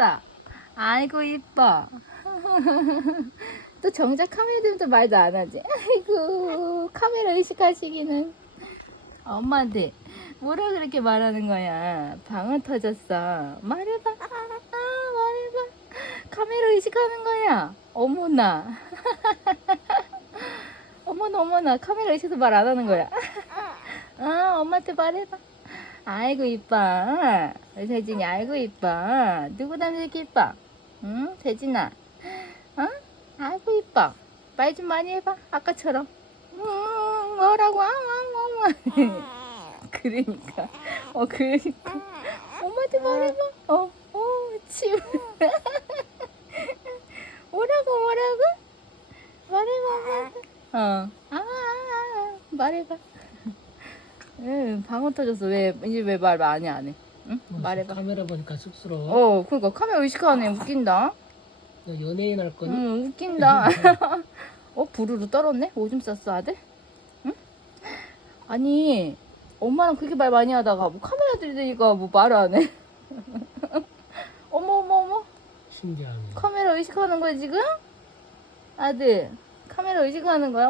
터졌어. 아이고 이뻐. 또 정작 카메라 들면 또 말도 안 하지. 아이고 카메라 의식하시기는. 엄마한테 뭐라 그렇게 말하는 거야. 방은 터졌어. 말해봐. 아, 말해봐. 카메라 의식하는 거야. 어머나. 어머나 어머나 카메라 의식해서 말안 하는 거야. 아 엄마한테 말해봐. 아이고 이뻐. 세진이 아이고 이뻐. 누구 닮아서 이렇게 이뻐? 응 세진아. 어? 아이고 이뻐. 말 좀 많이 해봐. 아까처럼. 음 뭐라고? 아, 아, 아, 아. 그러니까. 어 그러니까. 엄마한테 말해봐. 어, 어, 침. 뭐라고 뭐라고? 말해봐 말해봐. 어. 아, 아, 아, 말해봐. 응, 방어 터졌어. 왜 이제 왜 말 많이 안 해? 응? 말해봐. 카메라 보니까 쑥스러워. 어, 그러니까 카메라 의식하네. 웃긴다. 너 연예인 할 거니? 응, 웃긴다. 어, 부르르 떨었네? 오줌 쌌어, 아들? 응? 아니, 엄마랑 그렇게 말 많이 하다가 뭐 카메라 들이대니까 뭐 말을 안 해. 어머, 어머, 어머. 신기하네. 카메라 의식하는 거야, 지금? 아들, 카메라 의식하는 거야?